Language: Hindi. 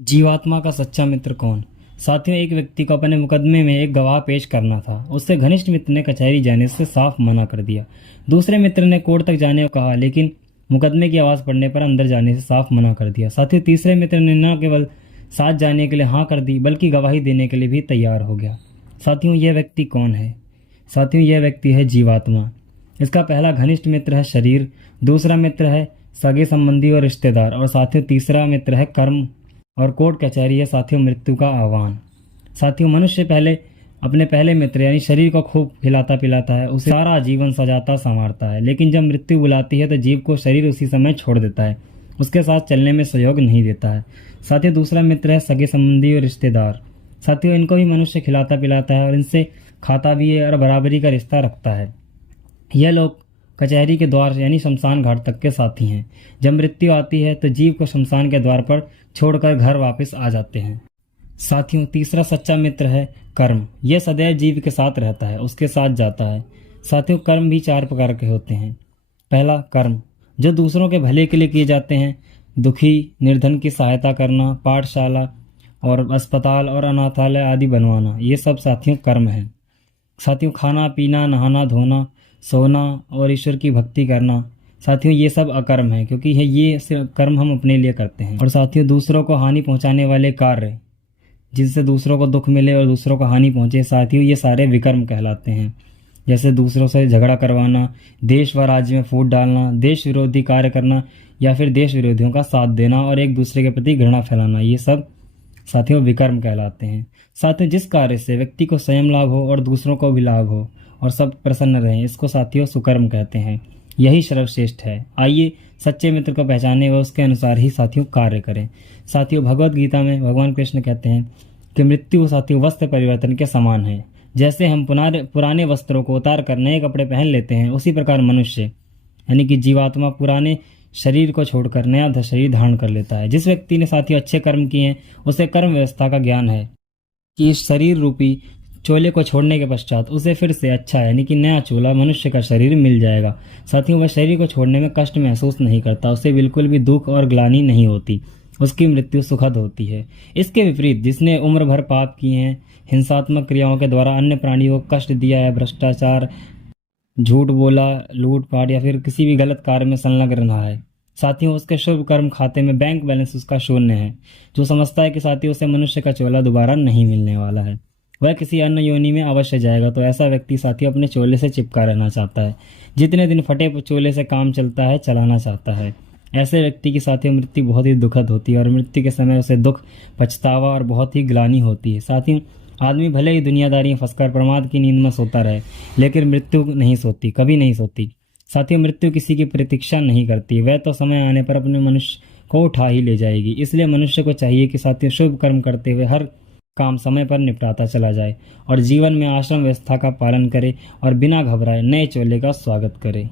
जीवात्मा का सच्चा मित्र कौन। साथियों, एक व्यक्ति को अपने मुकदमे में एक गवाह पेश करना था। उससे घनिष्ठ मित्र ने कचहरी जाने से साफ मना कर दिया। दूसरे मित्र ने कोर्ट तक जाने को कहा, लेकिन मुकदमे की आवाज़ पड़ने पर अंदर जाने से साफ मना कर दिया। साथियों, तीसरे मित्र ने न केवल साथ जाने के लिए हाँ कर दी, बल्कि गवाही देने के लिए भी तैयार हो गया। साथियों, यह व्यक्ति कौन है। साथियों, यह व्यक्ति है जीवात्मा। इसका पहला घनिष्ठ मित्र है शरीर, दूसरा मित्र है सगे संबंधी और रिश्तेदार, और साथियों तीसरा मित्र है कर्म और कोर्ट कचहरी है साथियों मृत्यु का आह्वान। साथियों, मनुष्य अपने पहले मित्र यानी शरीर को खूब खिलाता पिलाता है, उसे सारा जीवन सजाता संवारता है, लेकिन जब मृत्यु बुलाती है तो जीव को शरीर उसी समय छोड़ देता है, उसके साथ चलने में सहयोग नहीं देता है। साथियों, दूसरा मित्र है सगे संबंधी और रिश्तेदार। साथियों, इनको भी मनुष्य खिलाता पिलाता है और इनसे खाता भी है और बराबरी का रिश्ता रखता है। यह लोग कचहरी के द्वार यानी शमशान घाट तक के साथी हैं। जब मृत्यु आती है तो जीव को शमशान के द्वार पर छोड़कर घर वापस आ जाते हैं। साथियों, तीसरा सच्चा मित्र है कर्म। यह सदैव जीव के साथ रहता है, उसके साथ जाता है। साथियों, कर्म भी चार प्रकार के होते हैं। पहला कर्म, जो दूसरों के भले के लिए किए जाते हैं। दुखी निर्धन की सहायता करना, पाठशाला और अस्पताल और अनाथालय आदि बनवाना, ये सब साथियों कर्म है। साथियों, खाना पीना, नहाना धोना, सोना और ईश्वर की भक्ति करना, साथियों ये सब अकर्म है, क्योंकि ये सिर्फ कर्म हम अपने लिए करते हैं। और साथियों, दूसरों को हानि पहुंचाने वाले कार्य, जिनसे दूसरों को दुख मिले और दूसरों को हानि पहुंचे, साथियों ये सारे विकर्म कहलाते हैं। जैसे दूसरों से झगड़ा करवाना, देश व राज्य में फूट डालना, देश विरोधी कार्य करना या फिर देश विरोधियों का साथ देना और एक दूसरे के प्रति घृणा फैलाना, ये सब साथियों विकर्म कहलाते हैं। साथियों, जिस कार्य से व्यक्ति को स्वयं लाभ हो और दूसरों को भी लाभ हो और सब प्रसन्न रहें, इसको साथियों सुकर्म कहते हैं। यही सर्वश्रेष्ठ है। आइए सच्चे मित्र को पहचाने व उसके अनुसार ही साथियों कार्य करें। साथियों, भगवत गीता में भगवान कृष्ण कहते हैं कि मृत्यु साथियों वस्त्र परिवर्तन के समान है। जैसे हम पुराने वस्त्रों को उतार कर नए कपड़े पहन लेते हैं, उसी प्रकार मनुष्य यानी कि जीवात्मा पुराने शरीर को छोड़कर नया शरीर धारण कर लेता है। जिस व्यक्ति ने साथियों अच्छे कर्म किए हैं, उसे कर्म व्यवस्था का ज्ञान है कि इस शरीर रूपी चोले को छोड़ने के पश्चात उसे फिर से अच्छा यानी कि नया चोला मनुष्य का शरीर मिल जाएगा। साथियों, वह शरीर को छोड़ने में कष्ट महसूस नहीं करता, उसे बिल्कुल भी दुख और ग्लानि नहीं होती, उसकी मृत्यु सुखद होती है। इसके विपरीत जिसने उम्र भर पाप किए हैं, हिंसात्मक क्रियाओं के द्वारा अन्य प्राणियों को कष्ट दिया है, भ्रष्टाचार, झूठ बोला, लूटपाट या फिर किसी भी गलत कार्य में संलग्न रहा है, साथियों उसके शुभ कर्म खाते में बैंक बैलेंस उसका शून्य है। जो समझता है कि साथियों उसे मनुष्य का चोला दोबारा नहीं मिलने वाला है, वह किसी अन्य योनि में अवश्य जाएगा, तो ऐसा व्यक्ति साथियों अपने चोले से चिपका रहना चाहता है। जितने दिन फटे चोले से काम चलता है चलाना चाहता है। ऐसे व्यक्ति की साथियों मृत्यु बहुत ही दुखद होती है और मृत्यु के समय उसे दुख, पछतावा और बहुत ही ग्लानि होती है। साथियों, आदमी भले ही दुनियादारी में फंसकर प्रमाद की नींद में सोता रहे, लेकिन मृत्यु नहीं सोती, कभी नहीं सोती। साथियों, मृत्यु किसी की प्रतीक्षा नहीं करती, वह तो समय आने पर अपने मनुष्य को उठा ही ले जाएगी। इसलिए मनुष्य को चाहिए कि साथियों शुभ कर्म करते हुए हर काम समय पर निपटाता चला जाए और जीवन में आश्रम व्यवस्था का पालन करे और बिना घबराए नए चोले का स्वागत करे।